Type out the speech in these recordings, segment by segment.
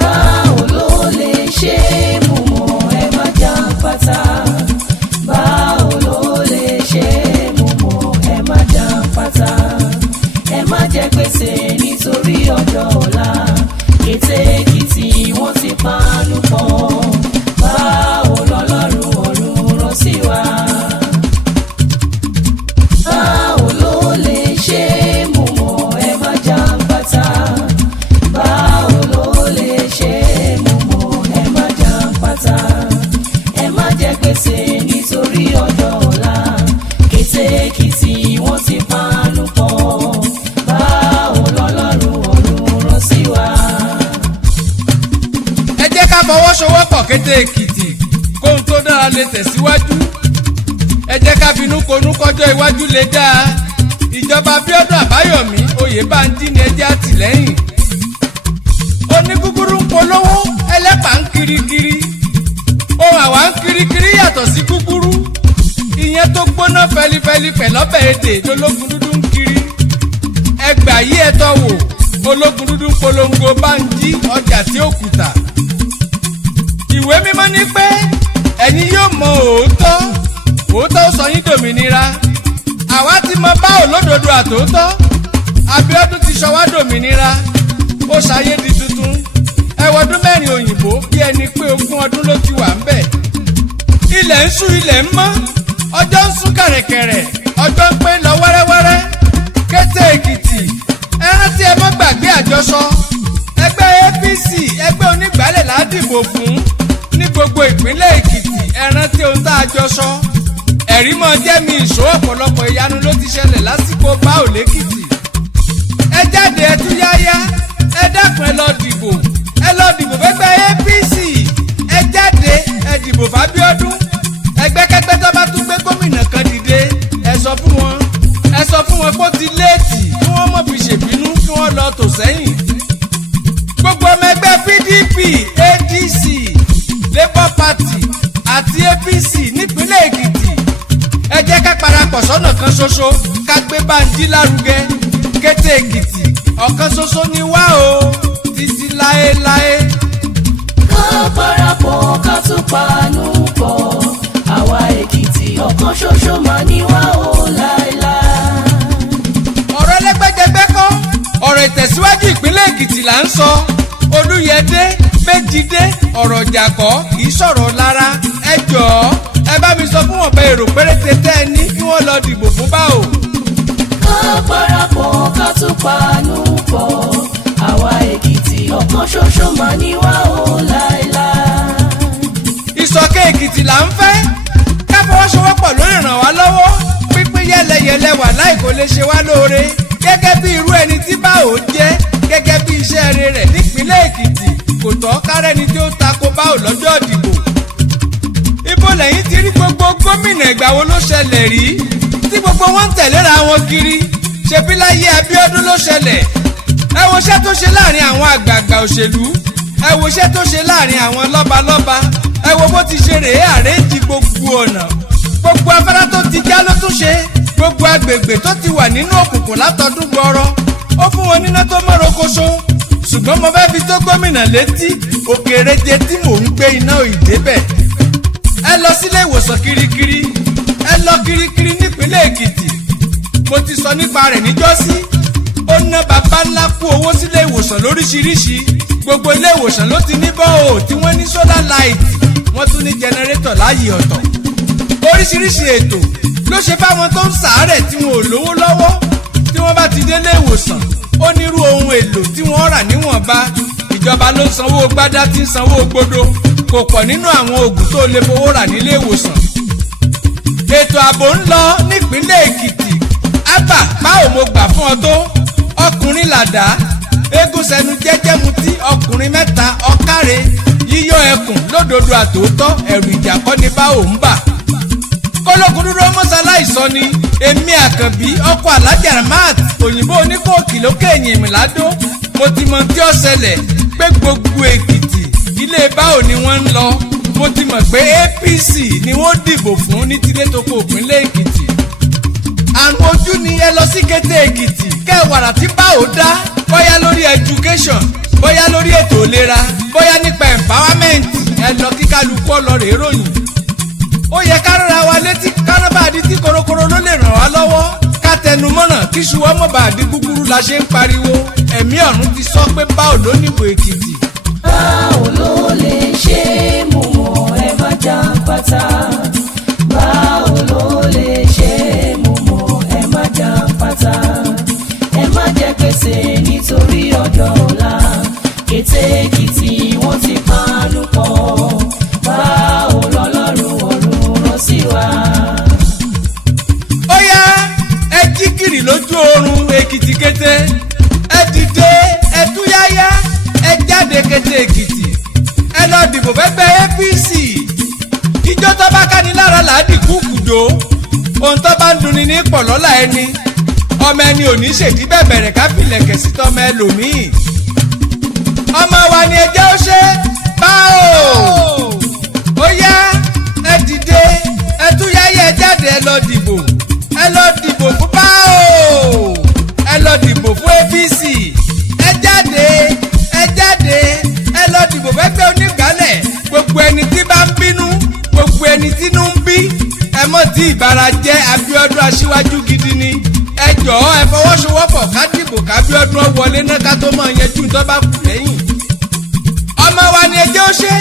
báwo ló lè ṣe mú mọ́ ẹ má jàǹfàtà báwo ló lè ṣe mú mọ́ ẹ má jàǹfàtà ẹ má jẹ gbèsè nítorí ọjọ́ ọ̀la ètè èkìtì wọ́n ti panu pọ̀ báwo lọ́lọ́run ọ̀run rán sí wa. báwo ló lè ṣe mú mọ́ ẹ má jàǹfàtà báwo ló lè ṣe mú mọ́ ẹ má jàǹfàtà ẹ má jẹ gbèsè nítorí ọjọ́ ọ̀la ètè èkìtì wọ́n ti panu pọ̀ báwo lọ́lọ́run ọ̀run rán sí wa. ẹ jẹ́ ká fọwọ́sowọ́pọ̀ kété èkìtì kóhun tó dára lè tẹ̀síwájú ẹ jẹ́ ká finú konú kọjọ́ iwájú lè dáa ìjọba Abíọ́dún Àbáyọ̀mí Oyèbánjí ni ẹ jẹ́ àtìlẹ́yìn onígúgúrú ń polówó ẹlẹ́pà ń kirikiri ohun àwa ń kirikiri yàtọ̀ sí gúgúrú ìyẹn tó gbóná fẹlifẹli pẹ̀lọ́bẹ̀ èdè lológun dúdú ń kiri ẹgbà yí ẹtọ wò ológun dúdú ń polongo Bánjí ọjà tí ó kùtà ìwé mímọ́ ní pé ẹ̀yin yóò mọ òótọ́ òótọ́ ó sọ yín dòmìnira àwa ti mọ bá olódodo àtòótọ́ Abíọ́dún ti sọ wá dòmìnira ó ṣayé di tuntun ẹwọ́dún mẹ́rin òyìnbó bí ẹni pé 20 ọdún ló ti wà ń bẹ̀ ilẹ̀ ń ṣú ilẹ̀ ń mọ́ ọjọ́ ń sún kẹ̀rẹ̀kẹ̀rẹ̀ ọjọ́ ń pé lọ wẹ́rẹ́wẹ́rẹ́ kété èkìtì ẹ rántí ẹ mọ́ gbàgbé àjọsọ ẹgbẹ́ APC ẹgbẹ́ onígbàálẹ̀ la dìbò fún ní gbogbo ìpínlẹ̀ èkìtì ẹ rántí ohun tá a jọ sọ ẹ̀rí mọ́ jẹ́ mi ìṣó ọ̀pọ̀lọpọ̀ ìyanu ló ti ṣẹlẹ̀ lásìkò báò lẹ́kìtì ẹ jáde ẹ tú yáyá ẹ dákun ẹ lọ dìbò fẹ́gbẹ́ APC ẹ jáde ẹ dìbò f'Abíọ́dún ẹgbẹ́kẹ́gbẹ́ tó bá tún gbé gómìnà kan dìde ẹ sọ fún wọn kó ti léètì kí wọ́n mọ̀ fi ṣèbínú kí wọ́n lọ tò sẹ́yìn gbogbo ọmọ ẹgbẹ́ PDP ADC Labour Party àti APC nípínlẹ̀ Èkìtì ẹ jẹ́ ká parapọ̀ sọ́nà kan ṣoṣo ká gbé Bánjí lárugẹ kété Èkìtì ọ̀kan ṣoṣo ni wá o títí láéláé. ká parapọ̀ ká tún panu pọ̀ àwa Èkìtì ọ̀kan ṣoṣo mà ní wá o láéláé. ọ̀rọ̀ ẹlẹ́gbẹ́jẹgbẹ́ kọ́ ọ̀rọ̀ ìtẹ̀síwájú ìpínlẹ̀ Èkìtì là ń sọ Olúyẹdé Méjìdé ọ̀rọ̀ jàkọ́ kì í sọ̀rọ̀ lára ẹ jọ̀ọ́ ẹ bá mi sọ fún ọ̀bẹ èrò péréte tẹ́ ẹ ní kí wọ́n lọ dìbò fún báwo. ká parapọ̀ ká tún panu pọ̀ àwa Èkìtì ọ̀kan ṣoṣo mà ní wá o láéláé. ìṣọ̀kan Èkìtì là ń fẹ́ ká fọwọ́sowọ́pọ̀ ló lè ràn wá lọ́wọ́ pínpín yẹ́lẹyẹ̀lẹ wà láì kò lè ṣe wá lóore gẹ́gẹ́ bí irú ẹni tí báwo jẹ́ gẹ́gẹ́ bí iṣẹ́ rẹ̀ nípínlẹ̀ Èkìtì kò tọ́ kárẹ́ni tí ó tako báwo lọ́jọ́ ìdìbò. ibo lẹ́yìn ti rí gbogbo gómìnà ìgbà wo ló ṣẹlẹ̀ rí tí gbogbo wọn ń tẹ̀léra wọn kiri ṣebí láyé Abíọ́dún ló ṣẹlẹ̀ ẹ wo iṣẹ́ tó ṣe láàrin àwọn àgbààgbà òṣèlú ẹ wo iṣẹ́ tó ṣe láàrin àwọn lọ́balọ́ba ẹ wo bó ti ṣe rèé àrèjì gbogbo ọ̀nà gbogbo afárá tó ti já ló tún ṣe gbogbo agbègbè tó ti wà nínú òkùnkùn látọdún gbọrọ ó fún wọn níná tó mọ́ rokoṣo ṣùgbọ́n mo fẹ́ fi tó gómìnà létí òkèèrèje tí mò ń gbé iná ìdébẹ̀ ẹ lọ sílé ìwòsàn kirikiri ẹ lọ kirikiri nípínlẹ̀ Èkìtì mo ti sọ nípa rẹ̀ níjọ́sí ó ná bàbá ńlá kú owó sílé ìwòsàn lóríṣiríṣi gbogbo ilé ìwòsàn ló ti ní bọ́ọ̀ tí wọ́n ní solar light wọ́n tún ní jẹnẹrétọ̀ láàyè ọ̀tọ̀ oríṣiríṣi ètò ló ṣe fáwọn tó ń ṣàárẹ̀ tí wọn ò lówó lọ́wọ́ tí wọ́n bá ti délé ìwòsàn ó nírú ohun èlò tí wọ́n rà níwọ̀nba ìjọba ló ń sanwó gbádá tí ń sanwó gbódò kò pọ̀ nínú àwọn oògùn tó lè fowó rà nílé ìwòsàn. ètò ààbò ń lọ nípínlẹ̀ Èkìtì ábà báwo mo gbà fún ọ tó ọkùnrin làdá eégún sẹnu jẹ́jẹ́ mutí ọkùnrin mẹ́ta ọ̀kárẹ̀ yíyọ ẹkùn lódodo àtòótọ́ ẹ̀rù ìjà kọ́ ni báwo ń bà. kólókùn dúró mọ́sáláìsọ ni èmi Àkànbí ọkọ̀ alájà Ramat òyìnbó oníkóòkì lókè Yìnmìládó mo ti mọ tí ó ṣẹlẹ̀ pé gbogbo Èkìtì ilé báwo ni wọ́n ń lọ mo ti mọ̀ pé APC ni wọ́n dìbò fún ní tilé tó kó ìpínlẹ̀ Èkìtì. àrùn ojú ni ẹ lọ sí Kété Èkìtì kẹwàrà tí bá ò dá bóyá lórí education bóyá lórí ètò ìlera bóyá nípa empowerment ẹ lọ kí kálukú ọlọ́rẹ̀ ròyìn. ó yẹ ká rárá wa létí kárábàdí tí korokoro ló lè ràn wá lọ́wọ́ ká tẹnu mọ́ràn kí ṣùwọ́ mọ̀ bàdí gúgúrú la ṣe ń pariwo ẹ̀mí ọ̀run ti sọ pé báwo ló níbo Èkìtì. báwo ló lè ṣe mo mọ̀ ẹ má jàǹpátá. báwo ló lè ṣe mo mọ̀ ẹ má jàǹpátá. ẹ má jẹ́ gbèsè nítorí ọjọ́ ọ̀la. Kété Èkìtì wọ́n ti panu pọ̀. báwo lọ́lọ́run ọ̀run rán sí wa. ó yá ẹ jí gìrì lójú oorun Èkìtì kété ẹ dìde ẹ túyáyá ẹ jáde Kété Èkìtì ẹ lọ dìbò fẹ́gbẹ́ APC. ìjọ tó bá ká ní lára làádì kúkúdó ohun tó bá ń dunni ní pọ̀lọ́lá ẹni ọmọ ẹni ò ní ṣèdí bẹ̀bẹ̀rẹ̀ ká filẹ̀kẹ̀ sí tọmọ ẹlòmíì. ọmọ wa ni ẹjẹ́ ó ṣe báwo. ó yá ẹ dìde ẹ túyáyá ẹ jáde ẹ lọ dìbò fún báwo ẹ lọ dìbò fún APC ẹ jáde ẹ lọ dìbò fẹ́gbẹ́ onígbàálẹ̀ gbogbo ẹni tí bá ń bínú gbogbo ẹni tínú ń bí ẹ mọ̀ tí ìbára jẹ́ Abíọ́dún aṣíwájú gidi ni ẹ jọ̀ọ́ ẹ fọwọ́sowọ́pọ̀ ká dìbò kábíọ́dún wọlé náà ká tó mọ̀ yẹn jù tó bá kù lẹ́yìn. ọmọ wa ni ẹjẹ́ ó ṣe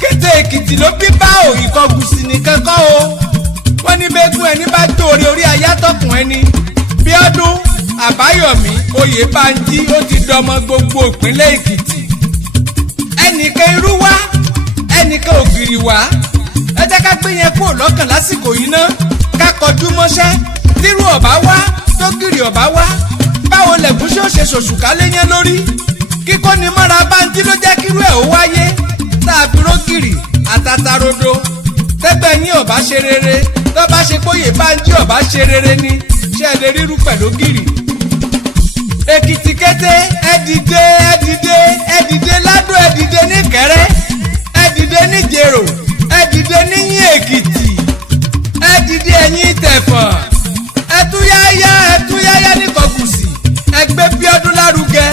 Kété Èkìtì ló bí báwo Ìkọgùsì nìkan kọ́ o wọ́n ní bẹ́gùn ẹni bá dóore orí ayátọ̀kùn ẹni Bíọ́dún Àbáyọ̀mí Oyèbánjí ó ti dọmọ gbogbo ìpínlẹ̀ Èkìtì. ẹnìkan irú wá ẹnìkan ògìrì wá ẹ jẹ́ ká gbé yẹn kúrò lọ́kàn lásìkò yìí ná ká kọjú mọ́ṣẹ́ tírú ọ̀bá wá tó gìrì ọ̀bá wá báwo lẹ̀gúsí ó ṣe ṣòṣùká léyẹn lórí kíkó ni mọ́ra Bánjí ló jẹ́ kírú ẹ̀ ó wáyé tá a fi rógìrì àtàtàrodo tẹ́gbẹ́ yín ọ̀bá ṣe rere tó bá ṣe kóyè Bánjí ọ̀bá ṣe rere ni ṣé ẹ lè ríru pẹ̀lú gìrì. Èkìtì kété ẹ dìde ládùn ẹ dìde níkẹrẹ ẹ dìde níjẹ̀rò ẹ dìde níyìn Èkìtì ẹ dìde ẹ̀yìn Tẹ̀fọ̀n ẹ túyáyá ní Kọgùsì ẹ gbé Bíọ́dún lárugẹ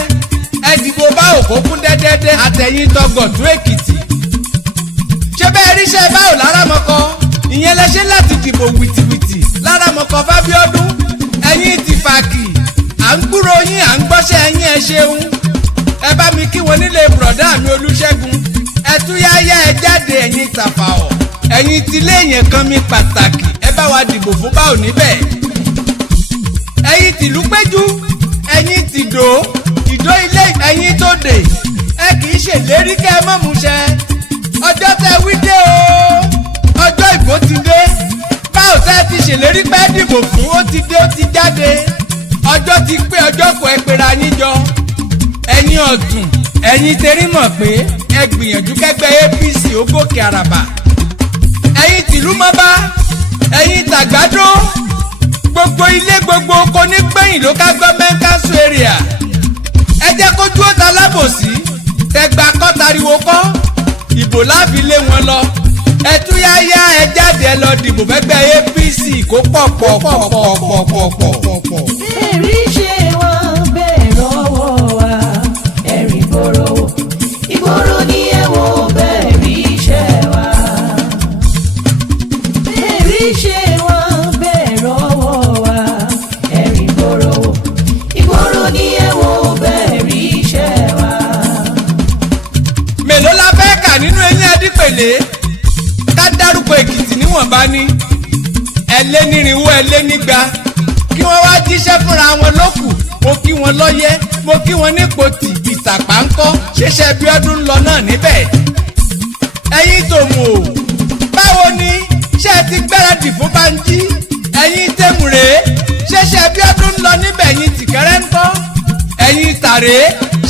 ẹ dìbò bá òkókún dẹ́dẹ́dẹ́ àtẹ̀yìn tọgọ̀tún Èkìtì. ṣé bẹ́ẹ̀ ríṣẹ́ báwo lárámọ́kọ ìyẹn lẹ́ṣẹ́ láti dìbò wìtìwìtì lárámọ́kọ fábíọ́dún ẹ̀yìn tìfàkì à ń gbúrò yín à ń gbọ́ṣẹ́ ẹ̀yìn ẹ ṣeun ẹ bá mi kí wọn nílé bùrọ̀dá mi Olúṣẹ́gun ẹ túyáyá ẹ jáde ẹ̀yìn Tàfàọ̀ ẹ̀yìn tilé yẹn kan mi pàtàkì ẹ bá wa dìbò fún báwo níbẹ̀ ẹ̀yìn tìlú péjú ẹ̀yìn tìdó ìdó ilé ẹ̀yìn tó dé ẹ kì í ṣèlérí kẹ́ ẹ mọ̀ múṣẹ ọjọ́ tẹ wí dé o ọjọ́ ìbò ti dé báwo tẹ́ ti ṣèlérí pé dìbò fún ó ti dé ó ti jáde ọjọ́ ti pé ọjọ́ kò ẹ pera yín jọ ẹ̀yin ọ̀dùn ẹ̀yin tẹrí mọ̀ pé ẹ gbìyànjú kẹ́gbẹ́ APC ó gòkè àràbà ẹ̀yin tìlú mọ́bá ẹ̀yin tàgbádó gbogbo ilé gbogbo oko ní gbẹ̀yìn local government council area ẹ jẹ́ kójú ó ta lábòsí tẹgbà kọ́ tariwo kọ́ ìbò láàfin lé wọn lọ ẹ túyáyá ẹ jáde ẹ lọ dìbò fẹ́gbẹ́ APC kó pọ̀. ẹ̀rí ṣe wá bẹ́ẹ̀ lọ́wọ́ wa ẹ̀rí ìgboro ni ẹ wo bẹ́ẹ̀ rí iṣẹ́ wa. ẹ̀rí ṣe wá bẹ́ẹ̀ lọ́wọ́ wa ẹ̀rí ìgboro ni ẹ wo bẹ́ẹ̀ rí iṣẹ́ wa. mélòó la fẹ́ kà nínú eyín Adípèlé ká dárúkọ Èkìtì níwọ̀nba ní ẹlẹ́nìrínwó ẹlẹ́nígba kí wọ́n wá jíṣẹ́ fúnra wọn lókù mo kí wọn lọ́yẹ́ mo kí wọn nípò tì Ìtàpá ńkọ́ ṣẹṣẹ Bíọ́dún ń lọ náà níbẹ̀. ẹ̀yin tòmù o báwo ni ṣé ẹ ti gbáradì fún Bánjí ẹ̀yin tẹ̀mùrè ṣẹṣẹ Bíọ́dún ń lọ níbẹ̀ ẹ̀yin tìkẹ́rẹ́ ńkọ́ ẹ̀yin tàrè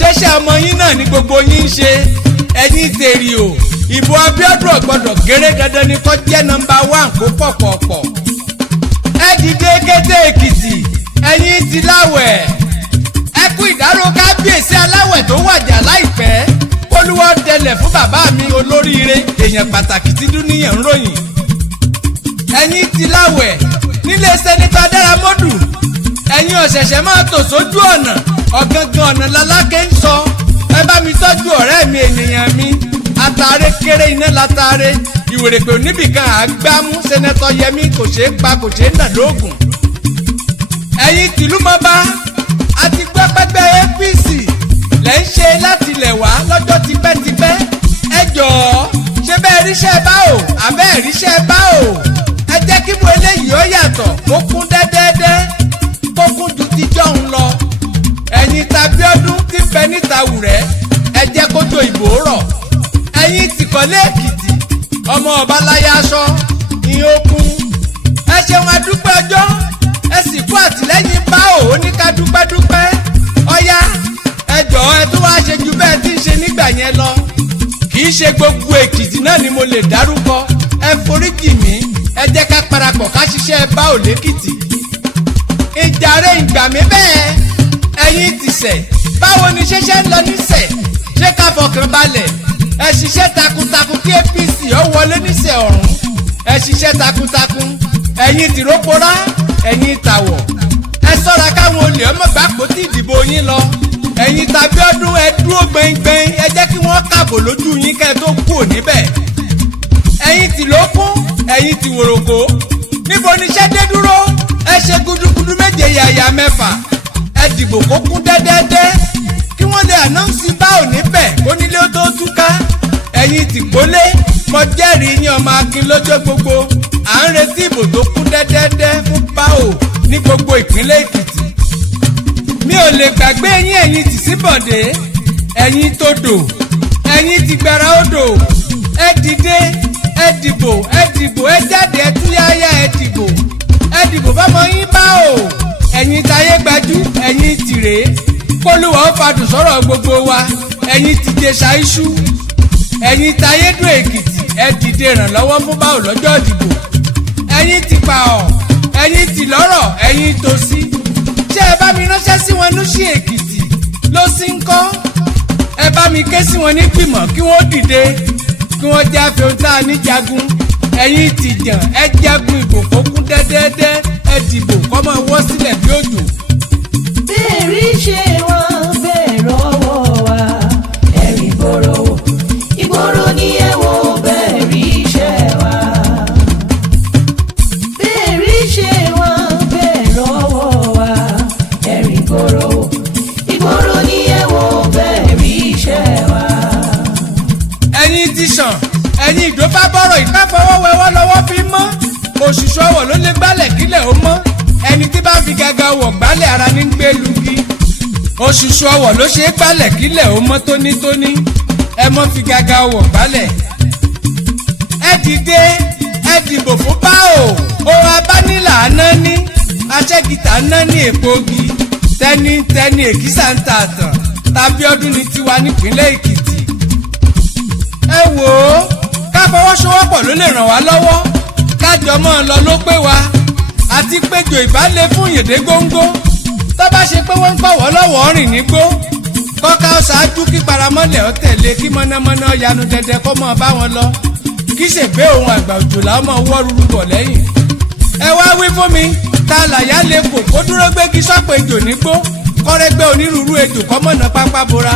ṣẹṣẹ ọmọ yín náà ní gbogbo yín ń ṣe ẹ̀yin tèrì o ìbò Abíọ́dún ọ̀gbọ́dọ̀ géré dandan ni kó jẹ́ nọ́mbà 1 kó pọ̀pọ̀pọ̀. ẹ dìde Kété Èkìtì ẹ̀yin ti láwẹ̀ ẹ kú ìdárò kábíyèsí aláwẹ̀ tó wàjà láìpẹ́ kólúwọ́ dẹlẹ̀ fún bàbá mi olóríire èèyàn pàtàkì tí dúníyàn ń ròyìn. ẹ̀yin ti láwẹ̀ nílé ilé sẹ́nitọ́ Adáramọ́dù ẹ̀yin ọ̀ṣẹ̀ṣẹ̀ máa tò sójú ọ̀nà ọ̀gangan ọ̀nà lálákẹ́ ń sọ ẹ bá mi tọ́jú ọ̀rẹ́ mi ènìyàn mi àtàrẹ kéré iná látàrẹ ìwèrèpè oníbìkan àgbámú sẹ́nitọ́ Yẹmí kò ṣeé pa kò ṣeé nà lóògùn. ẹ̀yin tìlúmọba àti gbẹ́gbẹ́gbẹ́ APC lẹ́ ń ṣe láti lẹ̀ wá lọ́jọ́ tipẹ́tipẹ́ ẹ jọ̀ọ́ ṣé bẹ́ẹ̀ ríṣẹ́ bá o àbẹ́ ríṣẹ́ bá o ẹ jẹ́ kí mo eléyìí ó yàtọ̀ kó kún dẹ́dẹ́dẹ́ kó kún ju tijọ́ ń lọ ẹ̀yin tàbíọ́dún tí bẹ níta wùrẹ́ ẹ jẹ́ kójó ìbò rọ̀ ẹ̀yin tìkọ́lé Èkìtì ọmọ ọbaláyé aṣọ ìyẹn okun ẹ ṣeun adúpẹ́ ọjọ́ ẹ sì kú àtìlẹ́yìn bá o ní ká dúpẹ́dúpẹ́ ọ̀yá ẹ jọ̀ọ́ ẹ tó wá ṣe ju bẹ́ẹ̀ tí ń ṣe nígbà yẹn lọ kì í ṣe gbogbo Èkìtì náà ni mo lè dárúkọ ẹ foríjì mí ẹ jẹ́ ká parapọ̀ ká ṣiṣẹ́ bá ò lẹ́kìtì ìjàre ìgbà mi bẹ́ẹ̀ ẹ̀yin tìṣẹ̀ báwo ni ṣẹṣẹ́ ń lọ níṣẹ̀ ṣé ká fọkàn balẹ̀ ẹ ṣiṣẹ́ takuntakun kí APC ó wọlé níṣẹ̀ ọ̀run ẹ ṣiṣẹ́ takuntakun ẹ̀yin tìrókòrá ẹ̀yin tàwọ̀ ẹ ṣọ́ra káwọn olè ọmọ gbàgbó tí ìdìbò yín lọ ẹ̀yin tàbíọ́dún ẹ dúró gbẹ̀ngbẹ̀ng ẹ jẹ́ kí wọ́n kàbò lójú yín kẹ́ ẹ tó kú ò níbẹ̀ ẹ̀yin tìlókún ẹ̀yin tìwòròkó níbo níṣẹ́ dé dúró ẹ ṣe gudugudu méje yàyà mẹ́fà ẹ dìbò kó kún dẹ́dẹ́dẹ́ kí wọ́n lè ànáǹsì bá ò níbẹ̀ kó nílé ó tó túká ẹ̀yin tìpólé mo jẹ́rìí yín ọmọ akin lọ́jọ́ gbogbo à ń retí ìbò tó kún dẹ́dẹ́dẹ́ fún báò ní gbogbo ìpínlẹ̀ Èkìtì mi ò lè gbàgbé yín ẹ̀yin tìsíbọ̀dé ẹ̀yin todò ẹ̀yin tìgbàrà odò ẹ dìde ẹ dìbò ẹ dìbò ẹ jáde ẹ túyáyá ẹ dìbò fọmọ yín bá o ẹ̀yin táyé gbajú ẹ̀yin tìrè kólúwà ó fadùn sọ̀rọ̀ gbogbo wa ẹ̀yin tìjẹ ṣáíṣú ẹ̀yin táyé dùn Èkìtì ẹ dìde ìrànlọ́wọ́ fún báwo lọ́jọ́ ìdìbò ẹ̀yin tìpà ọ̀ ẹ̀yin tìlọ́rọ̀ ẹ̀yin tòsí ṣé ẹ bá mi ránṣẹ́ sí wọn lóṣì Èkìtì ló sì ń kọ́ ẹ bá mi ké sí wọn nígbìmọ̀ kí wọ́n dìde kí wọ́n já fi ohun tá a ní jagun ẹ̀yin tìjàn ẹ jagun ìbò kó kún dẹ́dẹ́dẹ́ ẹ dìbò kọ́ máa wọ́ sílẹ̀ bí òjò. bẹ́ẹ̀ rí ṣe wá bẹ́ẹ̀ rọ́wọ́ wa ẹ̀rí ìgboro ni ẹ wo bẹ́ẹ̀ rí ṣe wá. bẹ́ẹ̀ rí ṣe wá bẹ́ẹ̀ rọ́wọ́ wa ẹ̀rí ìgboro ni ẹ wo bẹ́ẹ̀ rí ṣe wá. ẹ̀yin ti sàn ẹ̀yin ìdófá bọ́rọ̀ ìkáfọwọ́wẹ́wọ́ lọ́wọ́ fi mọ́ òṣùṣù ọwọ̀ ló lè gbálẹ̀ kílẹ̀ ó mọ́ ẹni tí bá fi gàgà ọwọ̀ gbálẹ̀ ara ní gbé lugi òṣùṣù ọwọ̀ ló ṣe é gbálẹ̀ kílẹ̀ ó mọ́ tónítóní ẹ mọ́ fi gàgà ọwọ̀ gbálẹ̀ ẹ dìde ẹ dìbò fún báò ohun abánilà àná ní aṣẹ́gìtà ná ní èpògi tẹ́ni èkìsà ń ta àtàn tàbí ọdún ní tiwa nípínlẹ̀ Èkìtì ẹ wò ó ká fọwọ́sowọ́pọ̀ ló lè ràn wá lọ́wọ́ kájọ mọ́ ọ lọ ló pé wa àti péjọ ìbálẹ̀ fún yèdè góńgó tó bá ṣe pé wọ́n ń pọ̀wọ́ lọ́wọ́ rìn nígbó kọ́ká ó ṣáájú kí paramọ́lẹ̀ ó tẹ̀lé kí mọ̀nàmọ́ná yanu dẹ̀dẹ̀ kó mọ̀ bá wọn lọ kí ṣègbè ohun àgbà òjò làwọn mọ̀ wọ́ rúru bọ̀ lẹ́yìn. ẹ wá wí fún mi ta làyà lè kò kó dúró gbégi sọ́pọ̀ ejò nígbó kọ́rẹ́gbẹ́ onírúurú ejò kọ́mọ̀nà pápá bora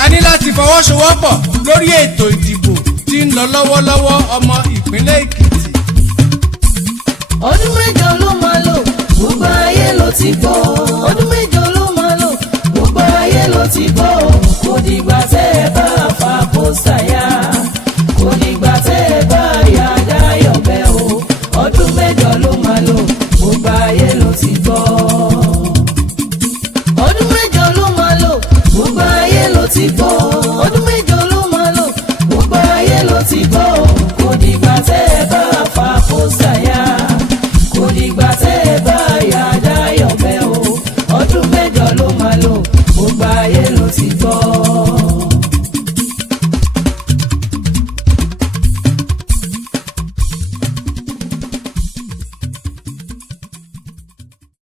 a ní láti fọwọ́sowọ́pọ̀ lórí ètò ìdìbò tí ń lọ lọ́wọ́lọ́wọ́ ọmọ ìpínlẹ̀ Èkìtì. ọdún mẹ́jọ ló máa lò gbogbo ayé ló ti gbọ́ ọdún mẹ́jọ ló máa lò gbogbo ayé ló ti gbọ́ kò dìgbà tẹ́ ẹ bá fa pósítà yá kò dìgbà tẹ́ ẹ bá yá dáyọ̀ bẹ́ o ọdún mẹ́jọ ló máa lò gbogbo ayé ló ti gbọ́ ọdún mẹ́jọ ló máa lò gbogbo ayé ló ti gbọ́ ọdún mẹ́jọ ló máa lò gbogbo ayé ló ti gbọ́ kò dìgbà tẹ́ ẹ bá fa pósítà yá kò dìgbà tẹ́ ẹ bá yá dáyọ̀ bẹ́ o ọdún mẹ́jọ ló máa lò gbogbo ayé ló ti gbọ́.